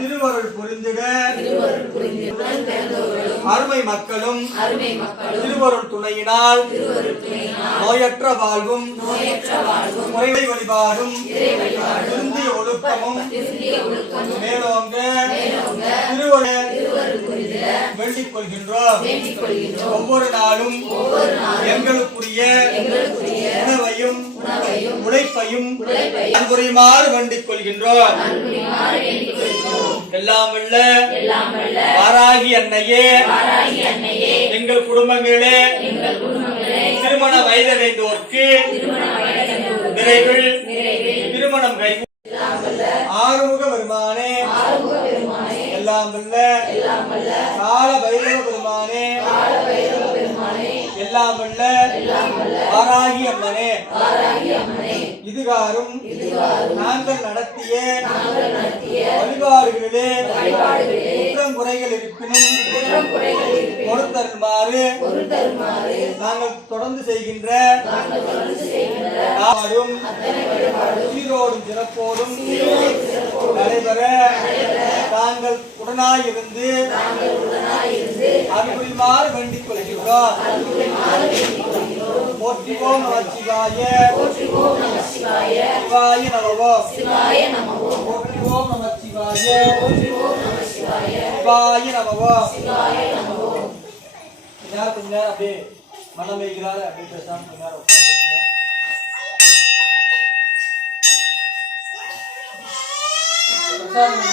திருவருள் புரிந்திட அருமை மக்களும் திருவருள் துணையினால் நோயற்ற வாழ்வும் முறை வழிபாடும் திருந்திய ஒழுக்கமும் மேலோங்க திருவருள் வேண்டிக் கொள்கின்றோம். ஒவ்வொரு நாளும் எங்களுக்குரிய உணவையும் உழைப்பையும் அன்புரியுமாறு வேண்டிக் கொள்கின்றோம். எல்லாம் வல்ல வாராகி அன்னையே, எங்கள் குடும்பங்களே திருமண வயதடைந்தோர்க்கு விரைவில் திருமணம் கை ஆறுமுக பெருமானே, எல்லாம் வல்ல கால பைரவ பெருமானே, எல்லாம் வல்ல வாராகி அம்மனே, இதுகாரும் நாங்கள் நடத்திய வழிபாடுகளிலே குற்றம் குறைகள் இருப்பினும் பொறுத்தருமாறு நாங்கள் தொடர்ந்து செய்கின்ற சீரோடும் சிறப்போடும் நடைபெற நாங்கள் உடனாயிருந்து அன்புரிமாறு வேண்டிக் கொள்கின்றோம். போற்றிவோம் நமச்சிவாய, சிவாய நமவோம், போற்றிவோம் நமச்சிவாய, சிவாய நமவோம். கொஞ்ச நேரம் அப்படியே மனம் வைக்கிறாரு, அப்படியே பேசாம கொஞ்ச நேரம் உட்கார்ந்து